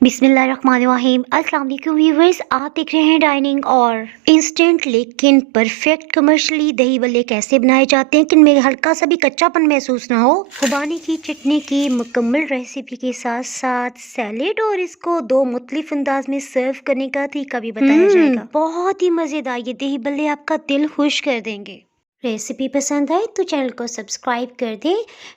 बिस्मिल्लाहिर्रहमानिर्रहीम। अस्सलाम वालेकुम व्यूअर्स, आप देख रहे हैं डाइनिंग और इंस्टेंट लेकिन परफेक्ट कमर्शियली दही बल्ले कैसे बनाए जाते हैं कि इनमें हल्का सा भी कच्चापन महसूस ना हो। खुबानी की चटनी की मुकम्मल रेसिपी के साथ साथ सैलेड और इसको दो मुख्तलिफ अंदाज में सर्व करने का तरीका भी बताया जाएगा। बहुत ही मज़ेदार ये दही बल्ले आपका दिल खुश कर देंगे। रेसिपी पसंद आए तो चैनल को सब्सक्राइब कर दें।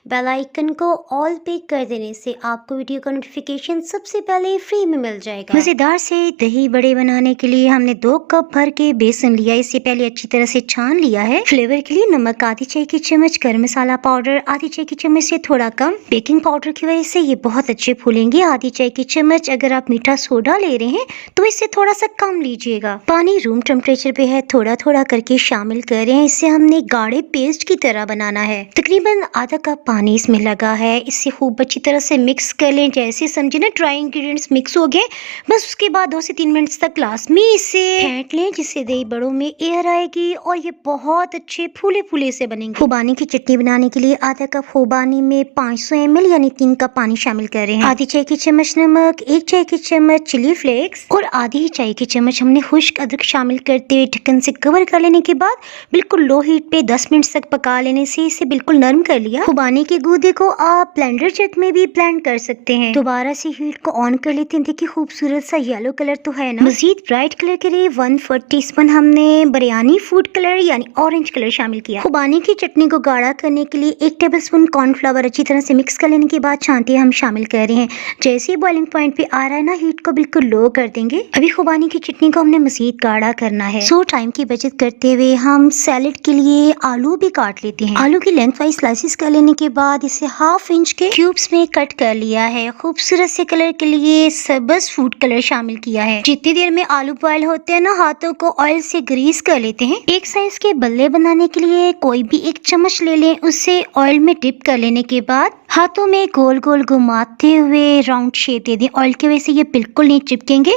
बेल आइकन को ऑल पे कर देने से आपको वीडियो का नोटिफिकेशन सबसे पहले फ्री में मिल जाएगा। मज़ेदार से दही बड़े बनाने के लिए हमने 2 कप भर के बेसन लिया। इससे पहले अच्छी तरह से छान लिया है। फ्लेवर के लिए नमक आधी चाय की चम्मच, गरम मसाला पाउडर आधी चाय की चम्मच से थोड़ा कम, बेकिंग पाउडर की वजह से ये बहुत अच्छे फूलेंगे, आधी चाय की चम्मच। अगर आप मीठा सोडा ले रहे हैं तो इससे थोड़ा सा कम लीजिएगा। पानी रूम टेम्परेचर पे है, थोड़ा थोड़ा करके शामिल कर रहे हैं। इससे हमने गाढ़े पेस्ट की तरह बनाना है। तकरीबन आधा कप पानी इसमें लगा है। इससे खूब अच्छी तरह से मिक्स कर लें। जैसे समझे ना ड्राई इंग्रेडिएंट्स मिक्स हो गए, बस उसके बाद 2 से 3 मिनट तक लाजमी इसे फेंट लें, जिससे दही बड़ों में एयर आएगी और ये बहुत अच्छे फूले फूले से बनेंगे। खुबानी की चटनी बनाने के लिए आधा कप खुबानी में 500 ml यानी 3 कप पानी शामिल कर रहे हैं। आधी चाय की चम्मच नमक, 1 चाय की चम्मच चिली फ्लेक्स और आधी चाय की चम्मच हमने खुश्क अदरक शामिल करते हुए ढक्कन से कवर कर लेने के बाद बिल्कुल लो हीट पे 10 मिनट तक पका लेने से इसे बिल्कुल नरम कर लिया। खुबानी के गूदे को आप ब्लेंडर जग में भी ब्लेंड कर सकते हैं। दोबारा से हीट को ऑन कर लेते हैं। देखिए खूबसूरत सा येलो कलर तो है ना। मजीद ब्राइट कलर के लिए 1/4 टीस्पून हमने बिरयानी फूड कलर यानी ऑरेंज कलर शामिल किया। खुबानी की चटनी को गाढ़ा करने के लिए 1 टेबलस्पून कॉर्नफ्लावर अच्छी तरह से मिक्स कर लेने के बाद छानते हम शामिल कर रहे हैं। जैसे ही बॉइलिंग पॉइंट पे आ रहा है ना, हीट को बिल्कुल लो कर देंगे। अभी खुबानी की चटनी को हमने मजीद गाढ़ा करना है। सो टाइम की बचत करते हुए हम सैलेड के लिए आलू भी काट लेते हैं। आलू की लेंथ वाइज स्लाइसिस कर लेने के बाद इसे 1/2 इंच के क्यूब्स में कट कर लिया है। खूबसूरत से कलर के लिए सब्ज फूड कलर शामिल किया है। जितनी देर में आलू बॉयल होते हैं ना, हाथों को ऑयल से ग्रीस कर लेते हैं। एक साइज के बल्ले बनाने के लिए कोई भी 1 चम्मच ले लें, उससे ऑयल में डिप कर लेने के बाद हाथों में गोल गोल घुमाते हुए राउंड शेप दे दें। ऑयल की वजह से ये बिल्कुल नहीं चिपकेंगे।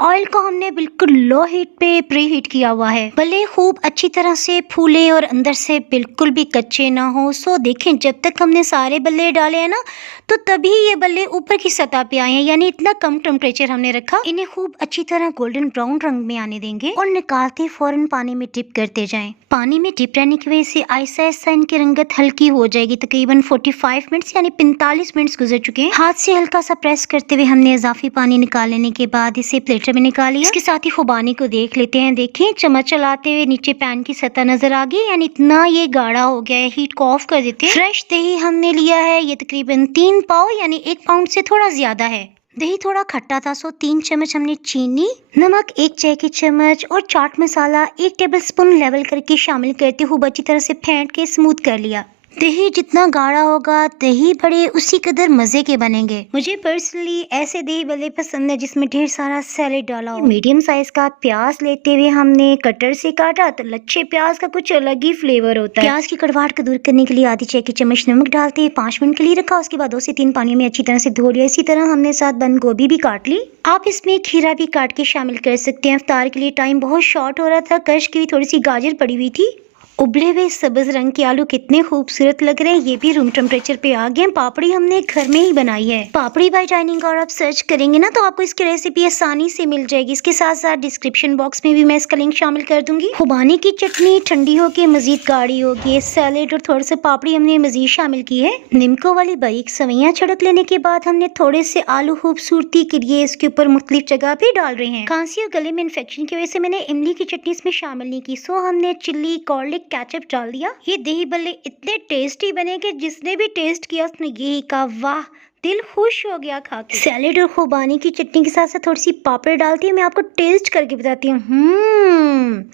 ऑयल को हमने बिल्कुल लो हीट पे प्री हीट किया हुआ है। बल्ले खूब अच्छी तरह से फूले और अंदर से बिल्कुल भी कच्चे ना हो। सो देखें, जब तक हमने सारे बल्ले डाले हैं ना, तो तभी ये बल्ले ऊपर की सतह पे आए हैं, यानी इतना कम टेम्परेचर हमने रखा। इन्हें खूब अच्छी तरह गोल्डन ब्राउन रंग में आने देंगे और निकालते फौरन पानी में डिप करते जाएं। पानी में डिप रहने की वजह से आहिस्ता आहिस्ता इनकी रंगत हल्की हो जाएगी। तकरीबन 45 मिनट्स यानी 45 मिनट्स गुजर चुके हैं। हाथ से हल्का सा प्रेस करते हुए हमने इजाफी पानी निकाल लेने के बाद इसे प्लेटर में निकाल लिया। इसके साथ ही खुबानी को देख लेते हैं। देखें, चम्मच चलाते हुए नीचे पैन की सतह नजर आ गई, यानी इतना ये गाढ़ा हो गया है। हीट को ऑफ कर देते हैं। फ्रेश दही हमने लिया है, ये तकरीबन 3 पाव यानी 1 पाउंड से थोड़ा ज्यादा है। दही थोड़ा खट्टा था, सो 3 चम्मच हमने चीनी, नमक 1 चाय की चम्मच और चाट मसाला 1 टेबलस्पून लेवल करके शामिल करते हुए अच्छी तरह से फेंट के स्मूथ कर लिया। दही जितना गाढ़ा होगा, दही बड़े उसी कदर मजे के बनेंगे। मुझे पर्सनली ऐसे दही बड़े पसंद है जिसमें ढेर सारा सैलेड डाला हो। मीडियम साइज का प्याज लेते हुए हमने कटर से काटा, तो लच्छे प्याज का कुछ अलग ही फ्लेवर होता है। प्याज की कड़वाहट को दूर करने के लिए आधी चाय की चम्मच नमक डालते हुए 5 मिनट के लिए रखा। उसके बाद 2 से 3 पानी में अच्छी तरह से धो लिया। इसी तरह हमने साथ बंद गोभी भी काट ली। आप इसमें खीरा भी काट के शामिल कर सकते हैं। इफ्तार के लिए टाइम बहुत शॉर्ट हो रहा था, कश की भी थोड़ी सी गाजर पड़ी हुई थी। उबले हुए सब्ज रंग के आलू कितने खूबसूरत लग रहे हैं। ये भी रूम टेम्परेचर पे आ गए। पापड़ी हमने घर में ही बनाई है। पापड़ी बाय डाइनिंग और आप सर्च करेंगे ना, तो आपको इसकी रेसिपी आसानी से मिल जाएगी। इसके साथ साथ डिस्क्रिप्शन बॉक्स में भी मैं इसका लिंक शामिल कर दूंगी। खुबानी की चटनी ठंडी होके मजीद गाढ़ी होगी। सैलेड और थोड़ा सा पापड़ी हमने मजीद शामिल की है। निमको वाली बारीक सवैयां छिड़क लेने के बाद हमने थोड़े से आलू खूबसूरती के लिए इसके ऊपर मुख्तलिफ जगह पे डाल रहे हैं। खांसी और गले में इन्फेक्शन की वजह से मैंने इमली की चटनी इसमें शामिल नहीं की, सो हमने चिल्ली गार्लिक केचप डाल दिया। ये दही बल्ले इतने टेस्टी बने कि जिसने भी टेस्ट किया उसने यही कहा, वाह, दिल खुश हो गया खा के। सैलेड और खुबानी की चटनी के साथ साथ थोड़ी सी पापड़ डालती हूँ। मैं आपको टेस्ट करके बताती हूँ।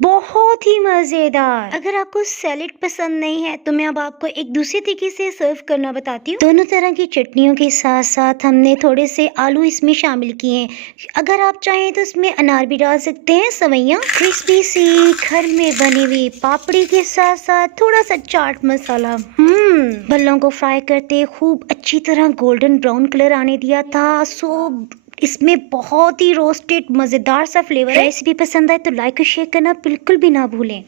बहुत ही मजेदार। अगर आपको सैलेड पसंद नहीं है तो मैं अब आपको एक दूसरे तरीके से सर्व करना बताती हूँ। दोनों तरह की चटनियों के साथ साथ हमने थोड़े से आलू इसमें शामिल किए हैं। अगर आप चाहें तो इसमें अनार भी डाल सकते हैं। सवैयां क्रिस्पी सी घर में बनी हुई पापड़ी के साथ साथ थोड़ा सा चाट मसाला। बल्लों को फ्राई करते खूब अच्छी तरह गोल्डन ब्राउन कलर आने दिया था। सो इसमें बहुत ही रोस्टेड मजेदार सा फ्लेवर है। रेसिपी पसंद आए तो लाइक और शेयर करना बिल्कुल भी ना भूलें।